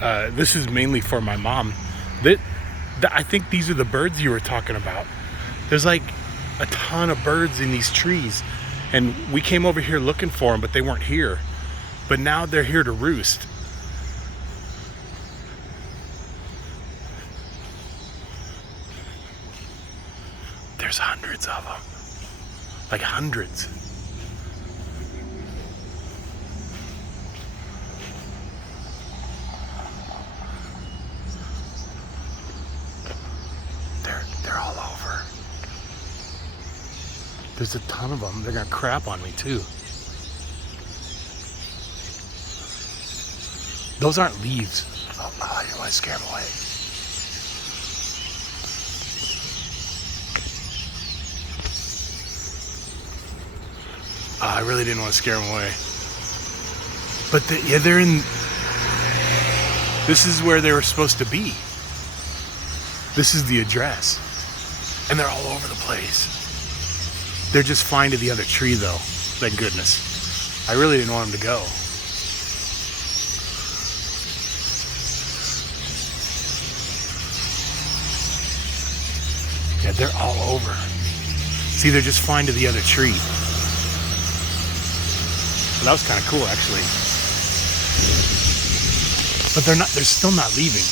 This is mainly for my mom. That, I think these are the birds you were talking about. There's like a ton of birds in these trees, and we came over here looking for them, but they weren't here. But now they're here to roost. There's hundreds of them, like hundreds. They're all over. There's a ton of them. They're gonna crap on me too. Those aren't leaves. Oh, you want to scare them away. I really didn't want to scare them away. But yeah, they're in. This is where they were supposed to be. This is the address. And they're all over the place. They're just fine to the other tree though. Thank goodness. I really didn't want them to go. Yeah, they're all over. See, they're just fine to the other tree. Well, that was kind of cool, actually. But they're still not leaving.